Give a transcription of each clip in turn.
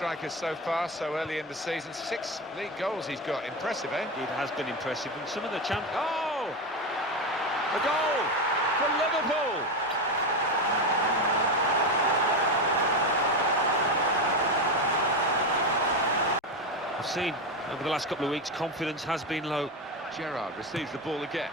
strikers so far, so early in the season. 6 league goals he's got. Impressive, eh? It has been impressive, and some of the Oh! A goal for Liverpool! I've seen over the last couple of weeks, confidence has been low. Gerrard receives the ball again.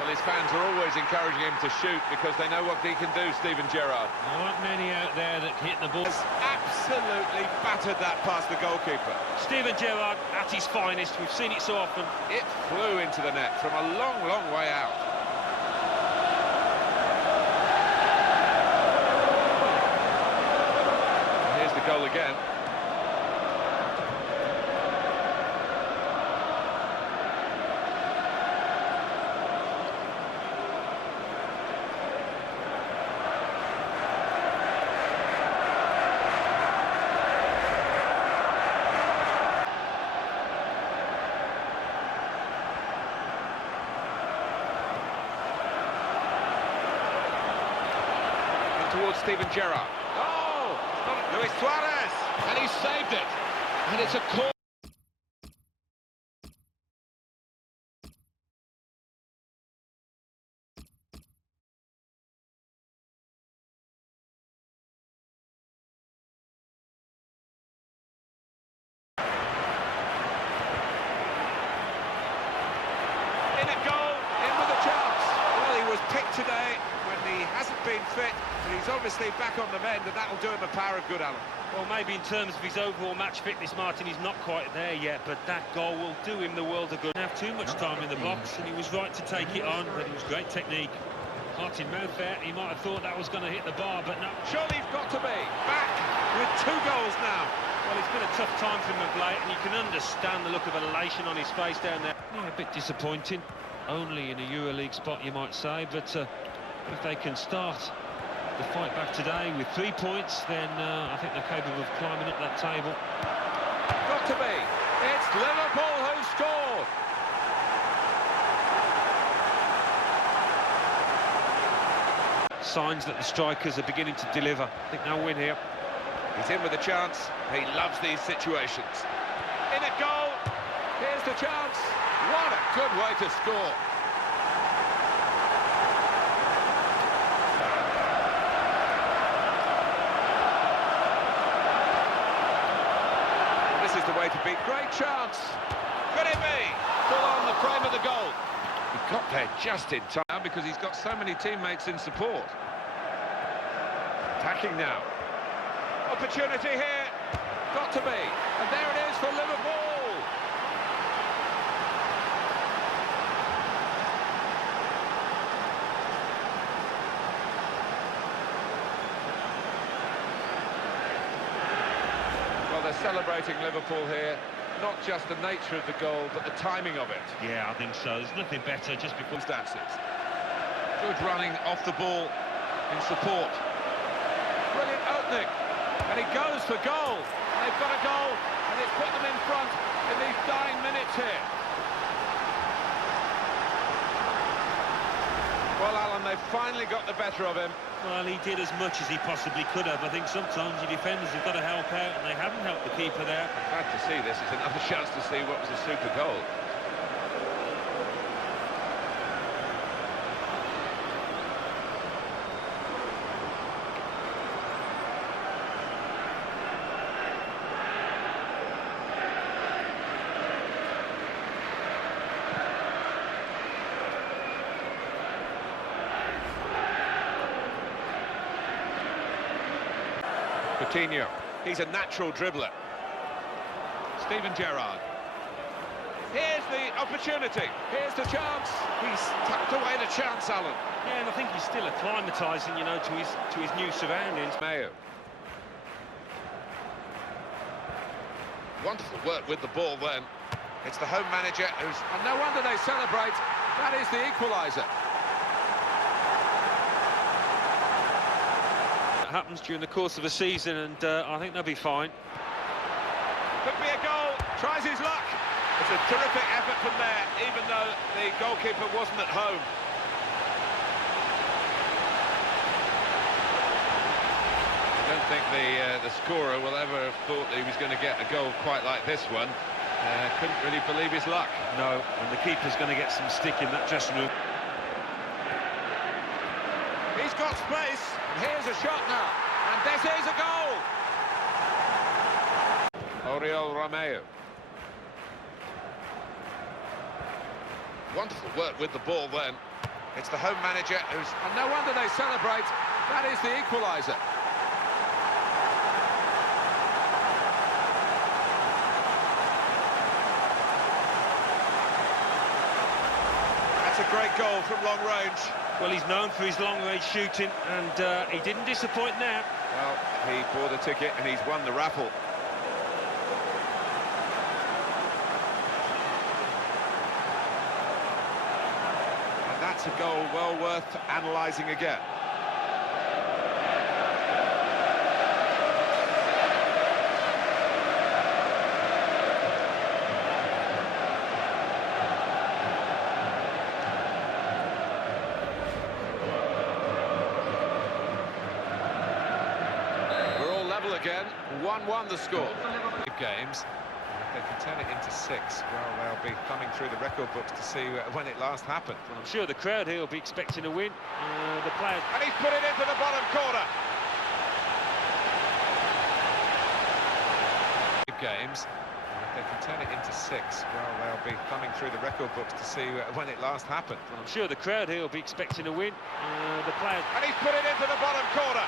Well, his fans are always encouraging him to shoot because they know what he can do, Steven Gerrard. There aren't many out there that hit the ball. Has absolutely battered that past the goalkeeper. Steven Gerrard at his finest. We've seen it so often. It flew into the net from a long, long way out. Here's the goal again. Towards Steven Gerrard. Oh! Luis Suarez! And he saved it. And it's a corner. In a goal, in with a chance. Well, he was picked today when he hasn't been fit. But he's obviously back on the mend, and that'll do him a power of good, Alan. Well, maybe in terms of his overall match fitness, Martin, he's not quite there yet, but that goal will do him the world of good. Didn't have too much time in the box, and he was right to take it on, but it was great technique. Heart in mouth there, he might have thought that was going to hit the bar, but no. Surely he's got to be back with 2 goals now. Well, it's been a tough time for him of late, and you can understand the look of elation on his face down there. Yeah, a bit disappointing. Only in a EuroLeague spot, you might say, but if they can start the fight back today with 3 points, then I think they're capable of climbing up that table. Got to be. It's Liverpool who scored. Signs that the strikers are beginning to deliver. I think they'll win here. He's in with a chance. He loves these situations. In a goal. Here's the chance. What a good way to score. This is the way to beat. Great chance. Could it be? Full on the frame of the goal. He got there just in time because he's got so many teammates in support. Attacking now. Opportunity here. Got to be. And there it is for Liverpool. Well, they're celebrating Liverpool here. Not just the nature of the goal, but the timing of it. Yeah, I think so. There's nothing better just before Circumstances. Good running off the ball in support. Brilliant opening. And he goes for goal. And they've got a goal, and it's put them in front in these dying minutes here. Well, Alan, they've finally got the better of him. Well, he did as much as he possibly could have. I think sometimes your defenders have got to help out, and they haven't helped the keeper there. Glad to see this. It's another chance to see what was a super goal. Coutinho, he's a natural dribbler. Steven Gerrard. Here's the opportunity. Here's the chance. He's tucked away the chance, Alan. Yeah, and I think he's still acclimatising, you know, to his new surroundings. Mayo. Wonderful work with the ball then. It's the home manager who's... And no wonder they celebrate. That is the equaliser. Happens during the course of a season, and I think they'll be fine. Could be a goal. Tries his luck. It's a terrific effort from there, even though the goalkeeper wasn't at home. don't think the scorer will ever have thought that he was going to get a goal quite like this one. Couldn't really believe his luck. No, and the keeper's going to get some stick in that dressing room. He's got space. Here's a shot now. And this is a goal. Oriol Romeu. Wonderful work with the ball then. It's the home manager who's... And no wonder they celebrate. That is the equaliser. That's a great goal from long range. Well, he's known for his long-range shooting, and he didn't disappoint now. Well, he bought a ticket and he's won the raffle. And that's a goal well worth analysing again. Again, 1-1 the score. Games. If they can turn it into 6, well, they'll be thumbing through the record books to see when it last happened. Well, I'm sure the crowd here will be expecting a win. The players... And he's put it into the bottom corner. Games. If they can turn it into 6, well, they'll be thumbing through the record books to see when it last happened. Well, I'm sure the crowd here will be expecting a win. The players... And he's put it into the bottom corner.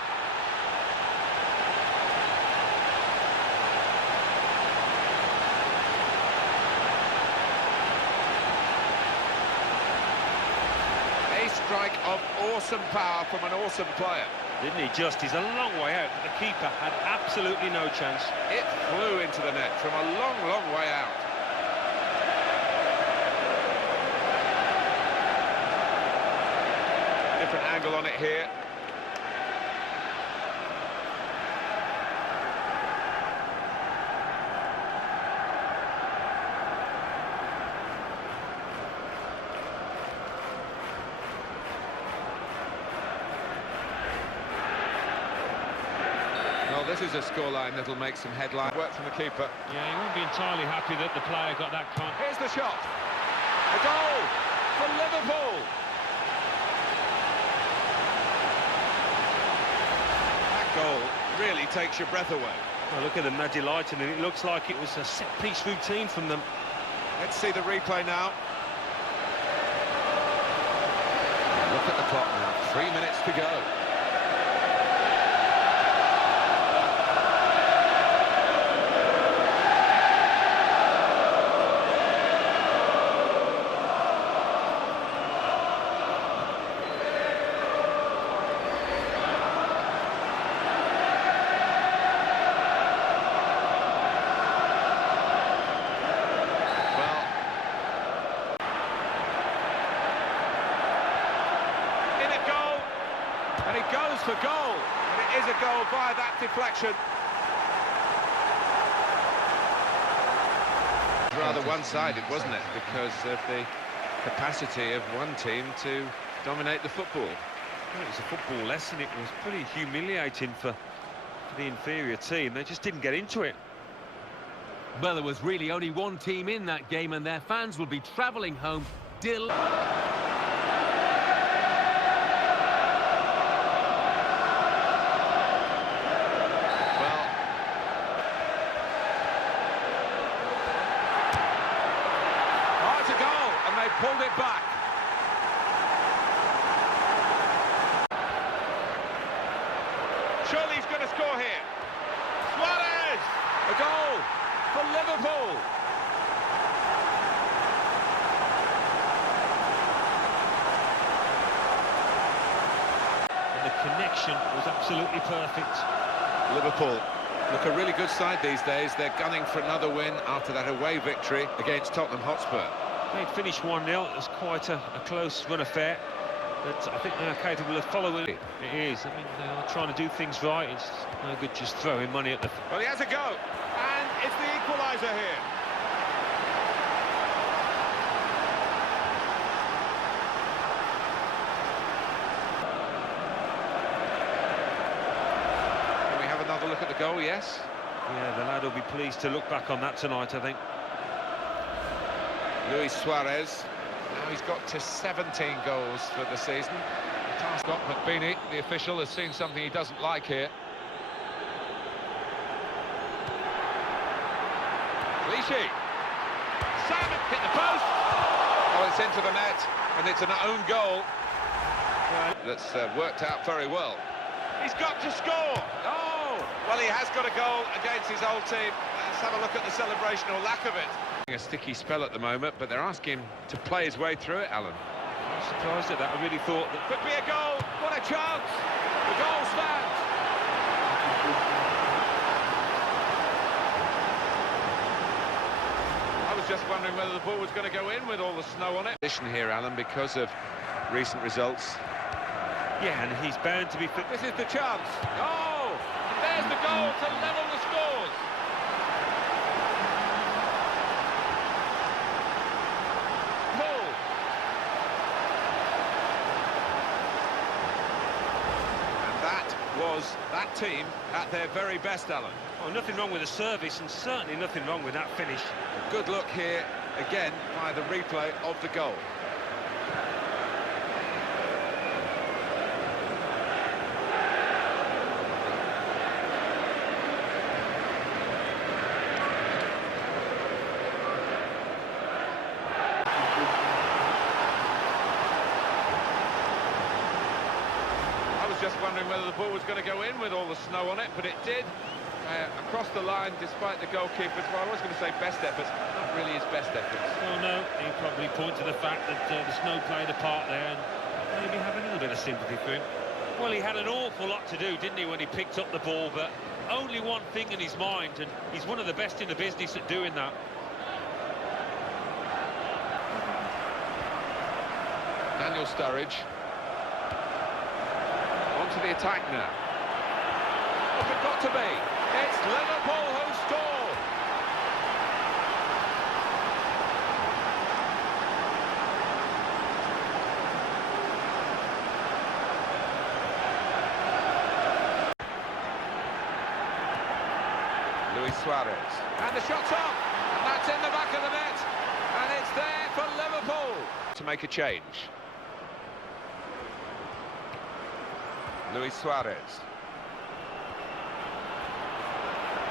Strike of awesome power from an awesome player. Didn't he just? He's a long way out, but the keeper had absolutely no chance. It flew into the net from a long, long way out. Different angle on it here. This is a scoreline that'll make some headline work from the keeper. Yeah, he won't be entirely happy that the player got that con. Here's the shot. A goal for Liverpool. That goal really takes your breath away. Well, look at them, they're delighted, and it looks like it was a set-piece routine from them. Let's see the replay now. Look at the clock now, 3 minutes to go. And he goes for goal, and it is a goal by that deflection. Rather one-sided, wasn't it, because of the capacity of one team to dominate the football. Well, it was a football lesson. It was pretty humiliating for the inferior team. They just didn't get into it. Well, there was really only one team in that game, and their fans will be travelling home. Pulled it back. Surely he's going to score here. Suarez! A goal for Liverpool. And the connection was absolutely perfect. Liverpool look a really good side these days. They're gunning for another win after that away victory against Tottenham Hotspur. They'd finished 1-0. It was quite a close run affair, but I think they are capable of following it. It is. I mean, they are trying to do things right. It's no good just throwing money at the... Well, he has a go, and it's the equaliser here. We have goal, yes. Yeah, the lad will be pleased to look back on that tonight, I think. Luis Suarez. Now he's got to 17 goals for the season. Scott McBeanie, the official, has seen something he doesn't like here. Clichy. Simon hit the post. Oh, it's into the net, and it's an own goal. That's worked out very well. He's got to score. Oh, well, he has got a goal against his old team. Let's have a look at the celebration, or lack of it. A sticky spell at the moment, but they're asking him to play his way through it, Alan. I'm surprised at that. I really thought that Could be a goal. What a chance. The goal stands. I was just wondering whether the ball was going to go in with all the snow on it. Position here, Alan, because of recent results. yeah, and he's bound to be fit. This is the chance. Oh, and there's the goal to level the scores. Pull. And that was that team at their very best, Alan. Oh, nothing wrong with the service, and certainly nothing wrong with that finish. A good look here again by the replay of the goal. Just wondering whether the ball was going to go in with all the snow on it, but it did. Across the line, despite the goalkeeper's, well, I was going to say best efforts, not really his best efforts. Oh no, he probably pointed to the fact that the snow played a part there, and maybe have a little bit of sympathy for him. Well, he had an awful lot to do, didn't he, when he picked up the ball, but only one thing in his mind, and he's one of the best in the business at doing that. Daniel Sturridge. To the attack now. What's it got to be? It's Liverpool who score. Luis Suarez. And the shot's up. And that's in the back of the net. And it's there for Liverpool to make a change. Luis Suarez.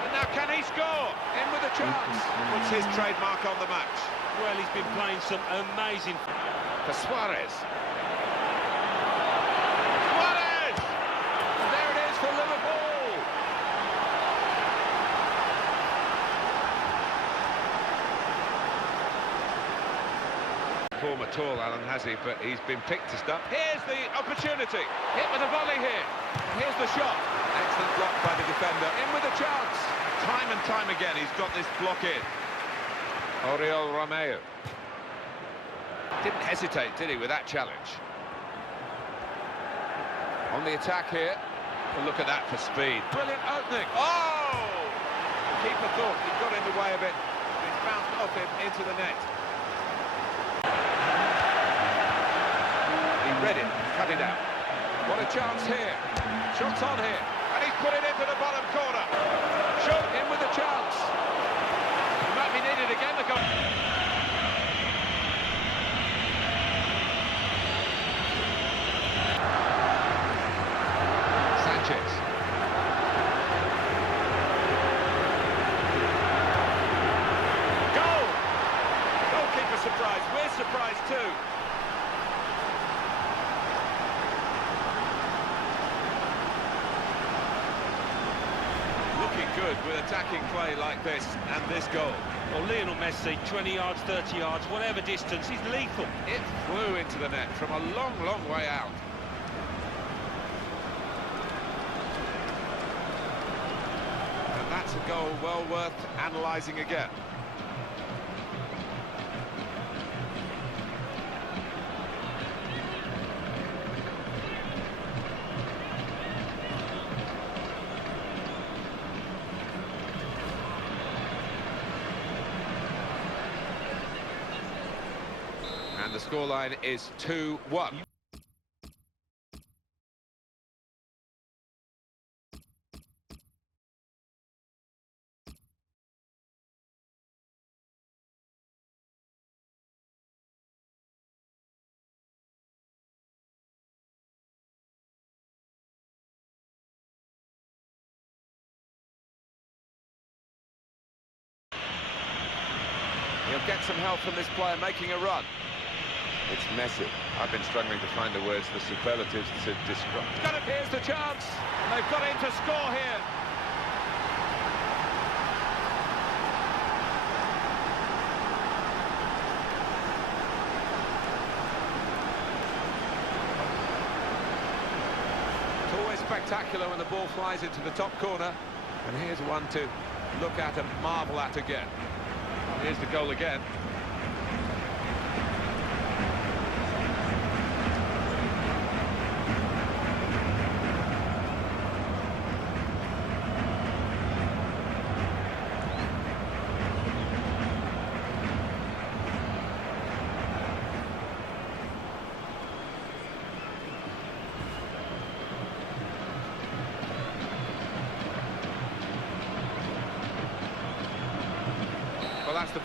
And now can he score? In with a chance. Puts his trademark on the match. Well, he's been playing some amazing... For Suarez. Suarez! And there it is for Liverpool. Form at all, Alan, has he? But he's been picked to stuff. Here's the opportunity. Hit with a volley here. And here's the shot. Excellent block by the defender. In with a chance. Time and time again, he's got this block in. Oriol Romeo. Didn't hesitate, did he, with that challenge? On the attack here. Well, look at that for speed. Brilliant opening. Oh! The keeper thought he got in the way of it. It's bounced off him into the net. He read it, cut it out. What a chance here. Shots on here. And he's put it into the bottom corner. Shoot in with a chance. He might be needed again to go. Sanchez. Goal! Goalkeeper surprised. We're surprised too. Good with attacking play like this and this goal. Well, Lionel Messi, 20 yards, 30 yards, whatever distance, he's lethal. It flew into the net from a long, long way out. And that's a goal well worth analysing again. And the scoreline is 2-1. He'll get some help from this player making a run. It's Messi. I've been struggling to find the words, the superlatives to describe. Got it, here's the chance. And they've got him to score here. It's always spectacular when the ball flies into the top corner. And here's one to look at and marvel at again. Here's the goal again. Well, that's the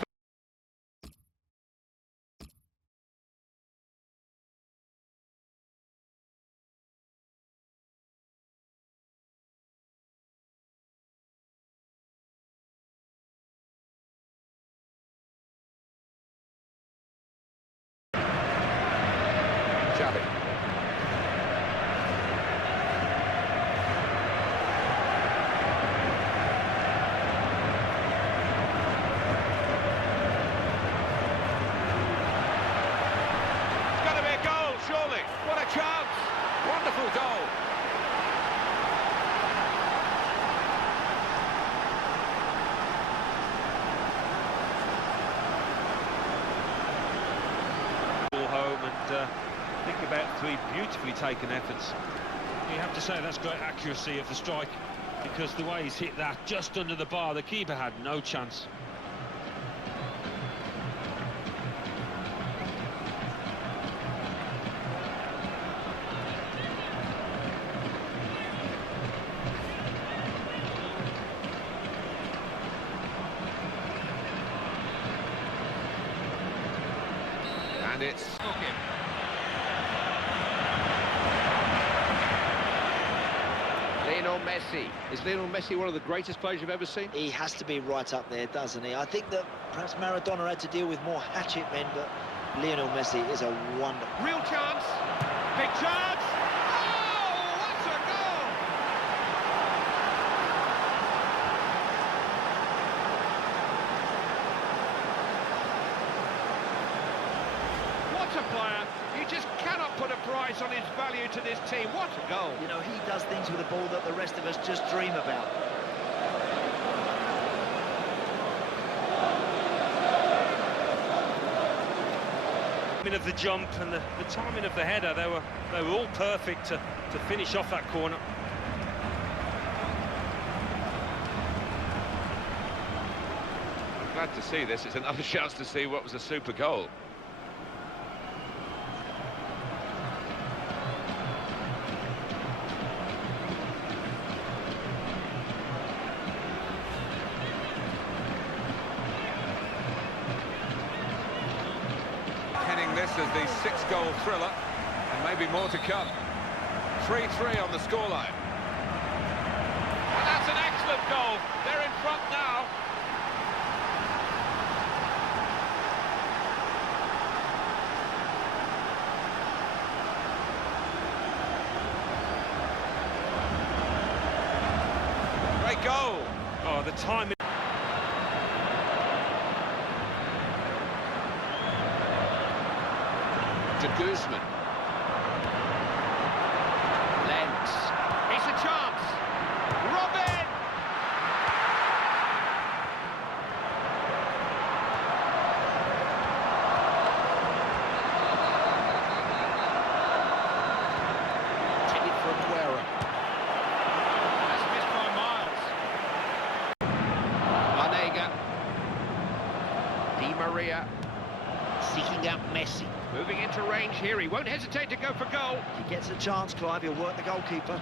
Xavi. Surely, what a chance! Wonderful goal. Ball home and think about 3 beautifully taken efforts. You have to say that's great accuracy of the strike, because the way he's hit that just under the bar, the keeper had no chance. And it's okay. Lionel Messi. Is Lionel Messi one of the greatest players you've ever seen? He has to be right up there, doesn't he? I think that perhaps Maradona had to deal with more hatchet men, but Lionel Messi is a wonder. Real chance. Big chance. Oh, what a goal! What a player. You just cannot put a price on his value to this team. What a goal. You know, he does things with the ball that the rest of us just dream about. Timing of the jump and the timing of the header, they were all perfect to finish off that corner. Glad to see this. It's another chance to see what was a super goal. Penning this as the 6-goal thriller, and maybe more to come. 3-3 on the scoreline. And that's an excellent goal. They're in front now. Great goal. Oh, the timing. To Guzman. Lens. It's a chance. Robin! Intended for Aguero. That's missed by miles. Banega. Di Maria. Seeking out Messi. Moving into range here, he won't hesitate to go for goal. If he gets a chance, Clive, he'll work the goalkeeper.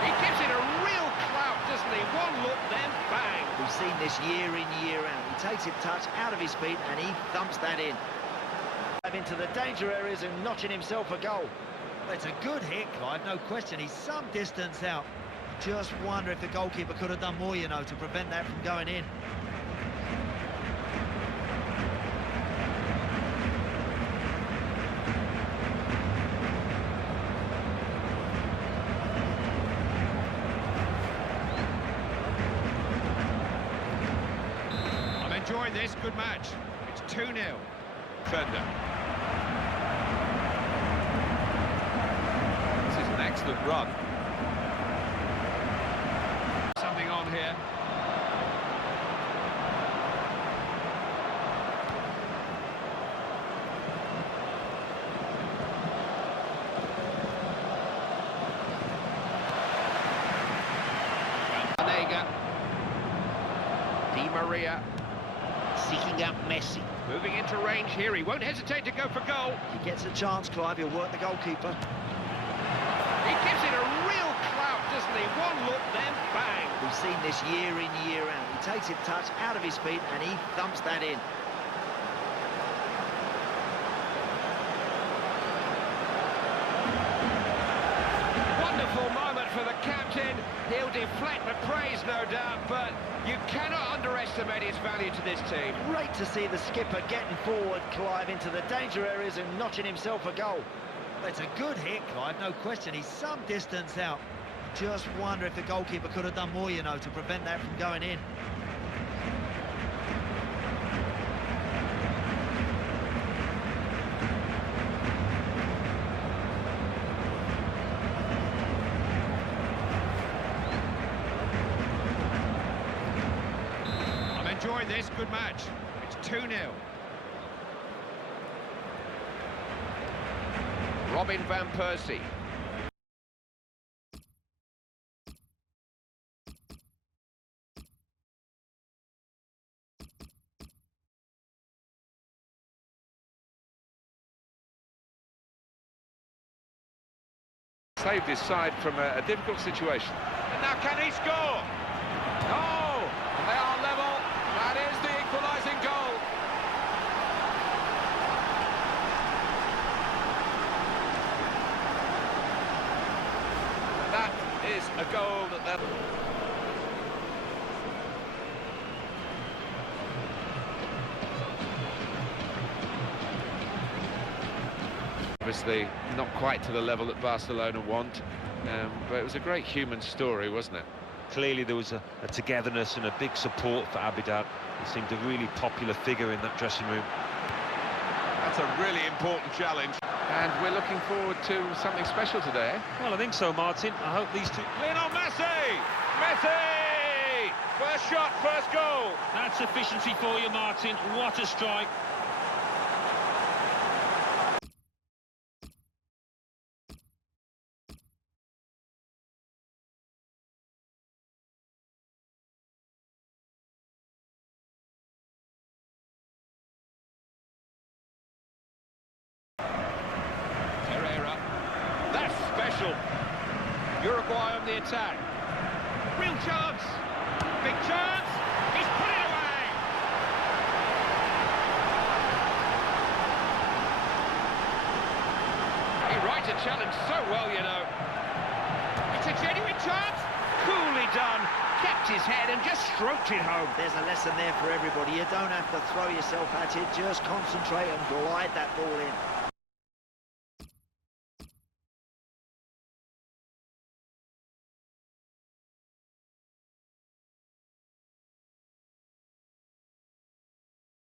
He gives it a real clout, doesn't he? One look, then bang. We've seen this year in, year out. He takes it touch out of his feet and he thumps that in. Into the danger areas and notching himself a goal. It's a good hit, Clive, no question. He's some distance out. Just wonder if the goalkeeper could have done more, you know, to prevent that from going in. enjoying this. Good match. It's 2-0. Defender. This is an excellent run. Something on here. Di Maria seeking out Messi. Moving into range here, he won't hesitate to go for goal. He gets a chance, Clive, he'll work the goalkeeper. He gives it a real clout, doesn't he? One look, then bang. We've seen this year in, year out. He takes it touch out of his feet and he thumps that in. Wonderful moment for the captain. He'll deflect the praise, no doubt, but you cannot underestimate his value to this team. Great to see the skipper getting forward, Clive, into the danger areas and notching himself a goal. It's a good hit, Clive, no question. He's some distance out. Just wonder if the goalkeeper could have done more, you know, to prevent that from going in. Enjoy this, good match. It's 2-0. Robin van Persie. Saved his side from a difficult situation. And now can he score? Oh, and they are level. That is the equalising goal. That is a goal that... Obviously not quite to the level that Barcelona want, but it was a great human story, wasn't it? Clearly there was a togetherness and a big support for Abidal. He seemed a really popular figure in that dressing room. That's a really important challenge. And we're looking forward to something special today. Well, I think so, Martin. I hope these two... Lionel Messi! Messi! First shot, first goal! That's efficiency for you, Martin. What a strike. Uruguay on the attack. Real chance. Big chance. He's put it away. He rides a challenge so well, you know. It's a genuine chance. Coolly done. Kept his head and just stroked it home. There's a lesson there for everybody. You don't have to throw yourself at it. Just concentrate and glide that ball in.